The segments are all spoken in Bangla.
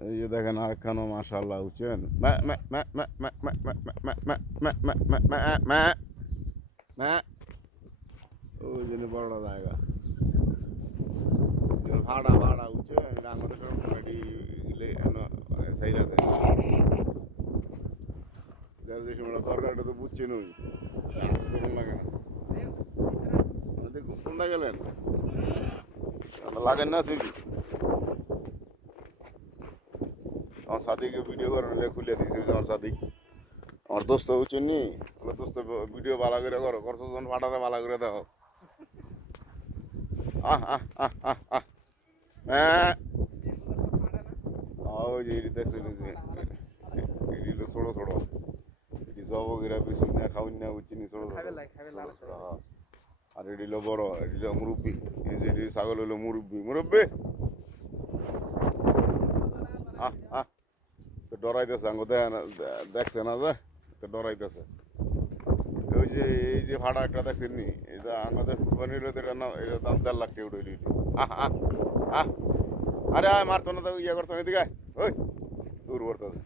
এই যে দেখেন আর কেন মাশাল্লাহ উঠছেন ওই জন্য বড় জায়গা ভাড়া ভাড়া উঠছেন আমাদের সব কমেডি সাইরা দেয় যার যে সময়টা দরকারটা তো বুঝছে নই দেখুন না গেলেন লাগেন না সেটি আমার সাদিকে ভিডিও করেন খুলে দিয়েছে আমার সাদিক। আমার দোস্ত বুঝছেন নি আমার দোস্ত ভিডিও ভালো করে করো করছ যখন ফাটাতে ভালো করে দাও আহ আহ আহ আহ আহ হ্যাঁ। ওই যে এটি দেখছ এটি ছোটো ছোটো। এটি জব গিরা বেশি না খাওয়ান না বুঝছি নি ছোটো ছোটো। আর এটি হলো বড় এটি হলো মুরব্বি। এই যে এটি ছাগল হলো মুরব্বি মুরব্বি। আহ আহ। ডরাইতেছে, আঙ্গো না দেখছে না যে ডরাইতেছে। ওই যে, এই যে ভাড়া একটা দেখছেন নি, এটা আমাদের হলে এটা নাম এটা দাম চার লাখ টাকা উঠে আরে আয়, মারতো না তো ইয়ে করতো না এদিকে। ওই দূর করতেছে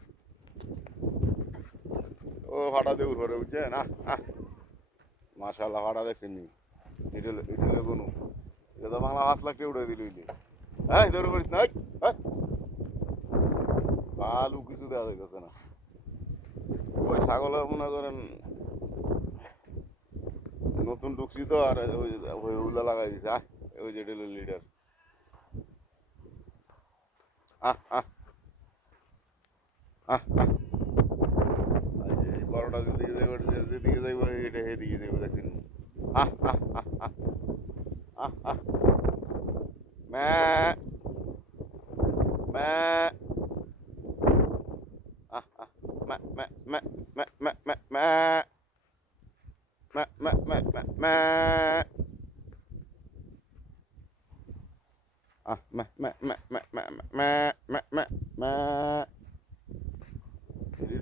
ও ভাড়া দিয়ে করে বুঝছেন? আহ মাশাল্লাহ ভাড়া দেখছেন নি। এটা এটা কোনো এটা তো বাংলা পাঁচ লাখ টাকা উঠে দিল হ্যাঁ দৌড় করিস না এই। আলু কিছু দেওয়া যাইতেছে না। ওই ছাগলে মনে করেন, নতুন ঢুকছি তো, আর ওই ওই উলা লাগাই দিছে, আহ, ওই যে ডেলো লিডার আহ আহ আহ আহ বড়টা যেদিকে যাইব যেদিকে যাইব এটা সেদিকে যাইব, দেখছেন? আহ আহ।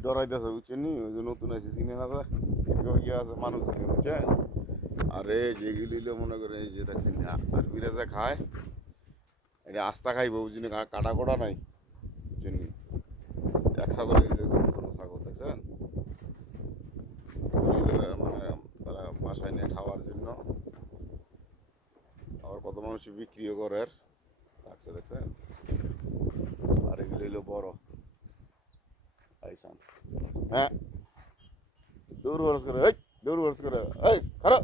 ডরাইতেছে বুঝছেন নি ওই যে নতুন আছে চিনে না ইয়ে আছে মানুষ চিনে বুঝছেন আরে যেগুলি মনে করে এই যে দেখছেন আর বিরাজা খায় এটা আস্তা খাইব বুঝছেন কাটা কোটা নাই বুঝছেন? এক ছাগল দেখছেন মানে তারা বাসায় নিয়ে খাওয়ার জন্য আবার কত মানুষ বিক্রিও করে। রাখছে দেখছেন? আর এগুলি হলো বড়। হ্যাঁ। দৌড় হরস করে, এই দৌড় হরস করে, এই খারাপ।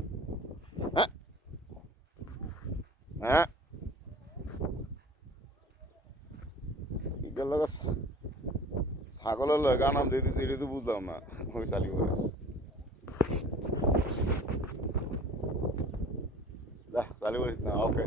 হ্যাঁ। হ্যাঁ। এগুলো ছাগলের লয় গান দিয়ে দিচ্ছে এটা তো বুঝলাম না। ওই চালি করে যা চালি করিস না, ওকে।